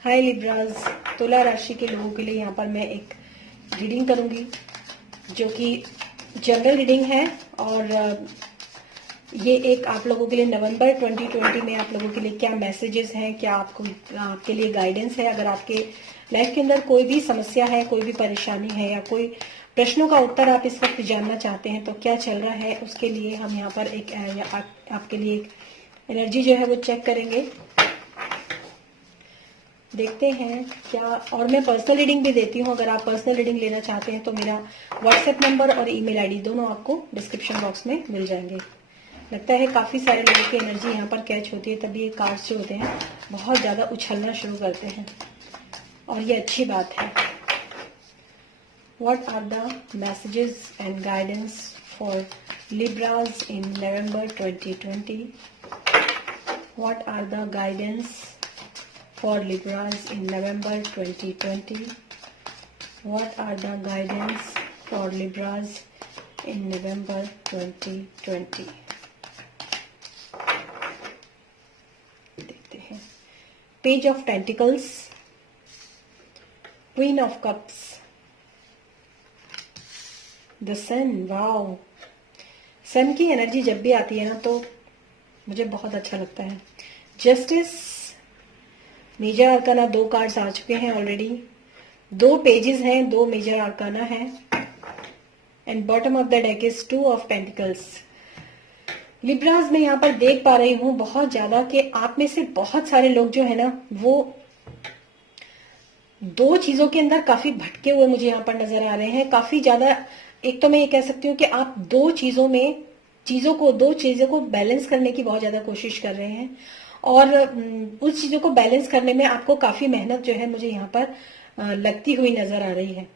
हाय लिब्राज, तुला राशि के लोगों के लिए यहाँ पर मैं एक रीडिंग करूंगी जो कि जनरल रीडिंग है। और ये एक आप लोगों के लिए नवंबर 2020 में आप लोगों के लिए क्या मैसेजेस हैं, क्या आपके लिए गाइडेंस है। अगर आपके लाइफ के अंदर कोई भी समस्या है, कोई भी परेशानी है या कोई प्रश्नों का उत्तर आप इस वक्त जानना चाहते हैं तो क्या चल रहा है, उसके लिए हम यहाँ पर एक आपके लिए एक एनर्जी जो है वो चेक करेंगे। देखते हैं क्या। और मैं पर्सनल रीडिंग भी देती हूँ। अगर आप पर्सनल रीडिंग लेना चाहते हैं तो मेरा व्हाट्सएप नंबर और ईमेल आईडी दोनों आपको डिस्क्रिप्शन बॉक्स में मिल जाएंगे। लगता है काफी सारे लोगों की एनर्जी यहाँ पर कैच होती है, तभी ये कार्ड्स जो होते हैं बहुत ज्यादा उछलना शुरू करते हैं और ये अच्छी बात है। What are the messages and guidance for Libras in November 2020? What are the guidance for Libras in November 2020? What are the guidance for Libras in November 2020? देखते हैं। Page of Pentacles, Queen of Cups, the sun. Wow, sun की energy जब भी आती है ना तो मुझे बहुत अच्छा लगता है। जस्टिस, मेजर आर्काना, 2 कार्ड्स आ चुके हैं ऑलरेडी, 2 पेजेस हैं, 2 मेजर आर्काना है and bottom of the deck is 2 of pentacles. लिब्राज में यहाँ पर देख पा रही हूं बहुत ज्यादा कि आप में से बहुत सारे लोग जो है ना वो 2 चीजों के अंदर काफी भटके हुए मुझे यहाँ पर नजर आ रहे हैं। काफी ज्यादा, एक तो मैं ये कह सकती हूँ कि आप 2 चीजों को बैलेंस करने की बहुत ज्यादा कोशिश कर रहे हैं और उस चीजों को बैलेंस करने में आपको काफी मेहनत जो है मुझे यहाँ पर लगती हुई नजर आ रही है।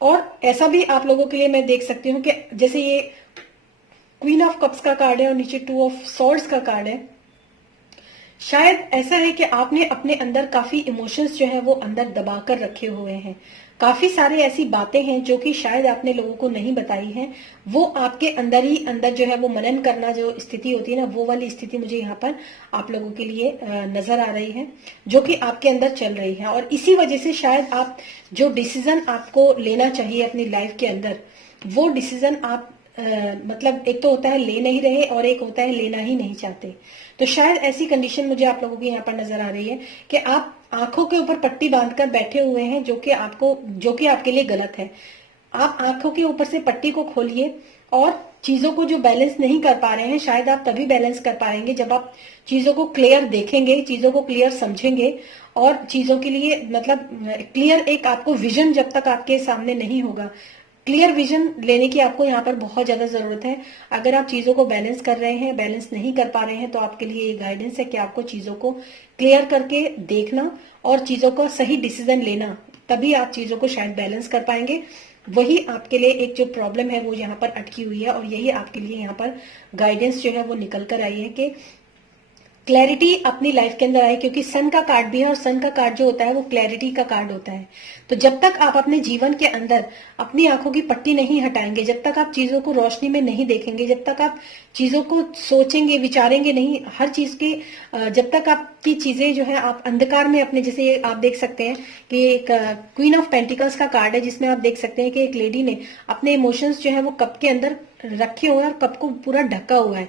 और ऐसा भी आप लोगों के लिए मैं देख सकती हूँ कि जैसे ये क्वीन ऑफ कप्स का कार्ड है और नीचे 2 ऑफ सॉर्ड्स का कार्ड है। शायद ऐसा है कि आपने अपने अंदर काफी इमोशंस जो है वो अंदर दबा कर रखे हुए हैं। काफी सारी ऐसी बातें हैं जो कि शायद आपने लोगों को नहीं बताई हैं। वो आपके अंदर ही अंदर जो है वो मनन करना जो स्थिति होती है ना, वो वाली स्थिति मुझे यहाँ पर आप लोगों के लिए नजर आ रही है जो कि आपके अंदर चल रही है। और इसी वजह से शायद आप जो डिसीजन आपको लेना चाहिए अपनी लाइफ के अंदर, वो डिसीजन आप मतलब एक तो होता है ले नहीं रहे और एक होता है लेना ही नहीं चाहते। तो शायद ऐसी कंडीशन मुझे आप लोगों की यहाँ पर नजर आ रही है कि आप आंखों के ऊपर पट्टी बांधकर बैठे हुए हैं जो कि आपके लिए गलत है। आप आंखों के ऊपर से पट्टी को खोलिए और चीजों को जो बैलेंस नहीं कर पा रहे हैं शायद आप तभी बैलेंस कर पाएंगे जब आप चीजों को क्लियर देखेंगे, चीजों को क्लियर समझेंगे और चीजों के लिए मतलब क्लियर एक आपको विजन जब तक आपके सामने नहीं होगा, क्लियर विजन लेने की आपको यहाँ पर बहुत ज्यादा जरूरत है। अगर आप चीजों को बैलेंस कर रहे हैं, बैलेंस नहीं कर पा रहे हैं तो आपके लिए ये गाइडेंस है कि आपको चीजों को क्लियर करके देखना और चीजों का सही डिसीजन लेना, तभी आप चीजों को शायद बैलेंस कर पाएंगे। वही आपके लिए एक जो प्रॉब्लम है वो यहाँ पर अटकी हुई है और यही आपके लिए यहाँ पर गाइडेंस जो है वो निकल कर आई है कि क्लैरिटी अपनी लाइफ के अंदर आए, क्योंकि सन का कार्ड भी है और सन का कार्ड जो होता है वो क्लैरिटी का कार्ड होता है। तो जब तक आप अपने जीवन के अंदर अपनी आंखों की पट्टी नहीं हटाएंगे, जब तक आप चीजों को रोशनी में नहीं देखेंगे, जब तक आप चीजों को सोचेंगे विचारेंगे नहीं, हर चीज के जब तक आपकी चीजें जो है आप अंधकार में अपने, जैसे आप देख सकते हैं कि एक क्वीन ऑफ पेंटिकल्स का कार्ड है जिसमें आप देख सकते हैं कि एक लेडी ने अपने इमोशंस जो है वो कप के अंदर रखे हुए हैं और कप को पूरा ढका हुआ है।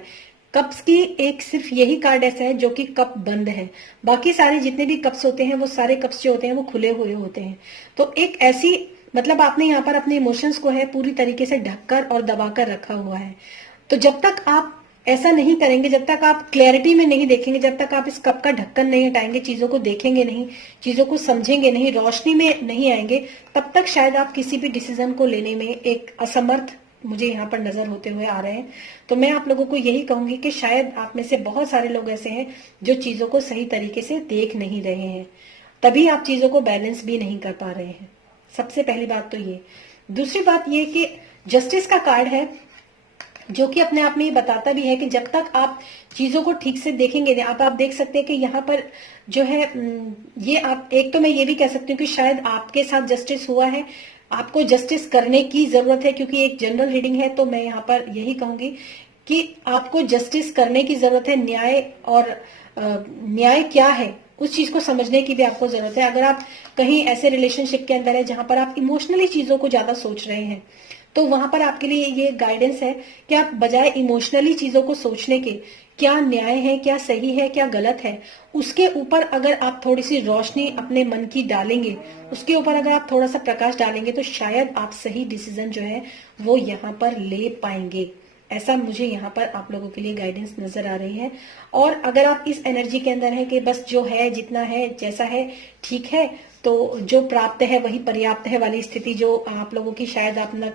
कप्स की एक सिर्फ यही कार्ड ऐसा है जो कि कप बंद है, बाकी सारे जितने भी कप्स होते हैं वो सारे कप्स जो होते हैं वो खुले हुए होते हैं। तो एक ऐसी मतलब आपने यहाँ पर अपने इमोशंस को है पूरी तरीके से ढककर और दबाकर रखा हुआ है। तो जब तक आप ऐसा नहीं करेंगे, जब तक आप क्लैरिटी में नहीं देखेंगे, जब तक आप इस कप का ढक्कन नहीं हटाएंगे, चीजों को देखेंगे नहीं, चीजों को समझेंगे नहीं, रोशनी में नहीं आएंगे, तब तक शायद आप किसी भी डिसीजन को लेने में एक असमर्थ मुझे यहाँ पर नजर होते हुए आ रहे हैं। तो मैं आप लोगों को यही कहूंगी कि शायद आप में से बहुत सारे लोग ऐसे हैं जो चीजों को सही तरीके से देख नहीं रहे हैं, तभी आप चीजों को बैलेंस भी नहीं कर पा रहे हैं। सबसे पहली बात तो ये। दूसरी बात ये कि जस्टिस का कार्ड है जो कि अपने आप में ये बताता भी है कि जब तक आप चीजों को ठीक से देखेंगे, आप देख सकते हैं कि यहाँ पर जो है ये आप, एक तो मैं ये भी कह सकती हूँ कि शायद आपके साथ जस्टिस हुआ है, आपको जस्टिस करने की जरूरत है, क्योंकि एक जनरल रीडिंग है तो मैं यहाँ पर यही कहूंगी कि आपको जस्टिस करने की जरूरत है। न्याय और न्याय क्या है उस चीज को समझने की भी आपको जरूरत है। अगर आप कहीं ऐसे रिलेशनशिप के अंदर है जहां पर आप इमोशनली चीजों को ज्यादा सोच रहे हैं, तो वहां पर आपके लिए ये गाइडेंस है कि आप बजाय इमोशनली चीजों को सोचने के, क्या न्याय है, क्या सही है, क्या गलत है, उसके ऊपर अगर आप थोड़ी सी रोशनी अपने मन की डालेंगे, उसके ऊपर अगर आप थोड़ा सा प्रकाश डालेंगे, तो शायद आप सही डिसीजन जो है वो यहाँ पर ले पाएंगे। ऐसा मुझे यहाँ पर आप लोगों के लिए गाइडेंस नजर आ रही है। और अगर आप इस एनर्जी के अंदर है कि बस जो है, जितना है, जैसा है ठीक है, तो जो प्राप्त है वही पर्याप्त है वाली स्थिति जो आप लोगों की शायद अपना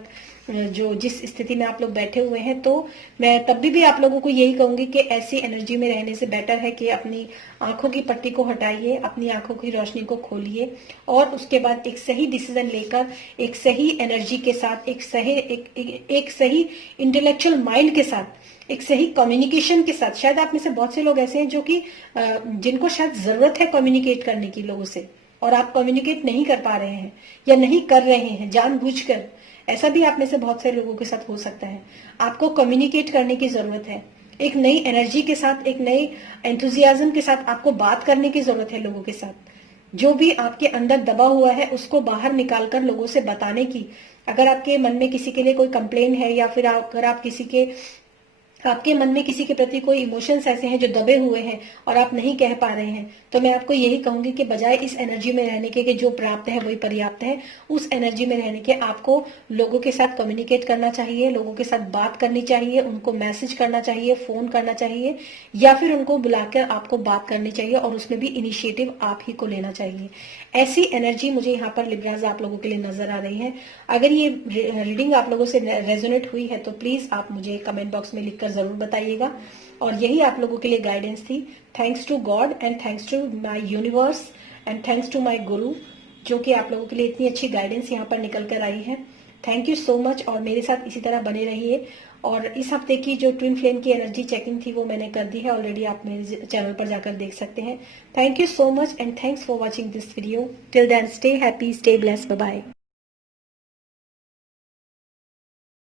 जो जिस स्थिति में आप लोग बैठे हुए हैं, तो मैं तब भी आप लोगों को यही कहूंगी कि ऐसी एनर्जी में रहने से बेटर है कि अपनी आंखों की पट्टी को हटाइए, अपनी आंखों की रोशनी को खोलिए और उसके बाद एक सही डिसीजन लेकर, एक सही एनर्जी के साथ, एक सही इंटेलेक्चुअल माइंड के साथ, एक सही कम्युनिकेशन के साथ। शायद आप में से बहुत से लोग ऐसे हैं जो कि जिनको शायद जरूरत है कम्युनिकेट करने की लोगों से, और आप कम्युनिकेट नहीं कर पा रहे हैं या नहीं कर रहे हैं जानबूझकर। ऐसा भी आप में से बहुत सारे लोगों के साथ हो सकता है। आपको कम्युनिकेट करने की जरूरत है, एक नई एनर्जी के साथ, एक नई एंथुजियाज्म के साथ आपको बात करने की जरूरत है लोगों के साथ। जो भी आपके अंदर दबा हुआ है उसको बाहर निकालकर लोगों से बताने की। अगर आपके मन में किसी के लिए कोई कंप्लेन है, या फिर अगर आप आपके मन में किसी के प्रति कोई इमोशंस ऐसे हैं जो दबे हुए हैं और आप नहीं कह पा रहे हैं, तो मैं आपको यही कहूंगी कि बजाय इस एनर्जी में रहने के कि जो प्राप्त है वही पर्याप्त है, उस एनर्जी में रहने के आपको लोगों के साथ कम्युनिकेट करना चाहिए, लोगों के साथ बात करनी चाहिए, उनको मैसेज करना चाहिए, फोन करना चाहिए, या फिर उनको बुलाकर आपको बात करनी चाहिए और उसमें भी इनिशिएटिव आप ही को लेना चाहिए। ऐसी एनर्जी मुझे यहाँ पर लिब्राज आप लोगों के लिए नजर आ रही है। अगर ये रीडिंग आप लोगों से रेजोनेट हुई है तो प्लीज आप मुझे कमेंट बॉक्स में लिखकर जरूर बताइएगा। और यही आप लोगों के लिए गाइडेंस थी। Thanks to God and thanks to my universe and thanks to my guru, जो कि आप लोगों के लिए इतनी अच्छी गाइडेंस यहाँ पर निकल कर आई है। थैंक यू सो मच, और मेरे साथ इसी तरह बने रहिए। और इस हफ्ते की जो ट्विन फ्लेम की एनर्जी चेकिंग थी वो मैंने कर दी है ऑलरेडी, आप मेरे चैनल पर जाकर देख सकते हैं। Thank you so much and thanks for watching this video. Till then stay happy, stay blessed, bye bye.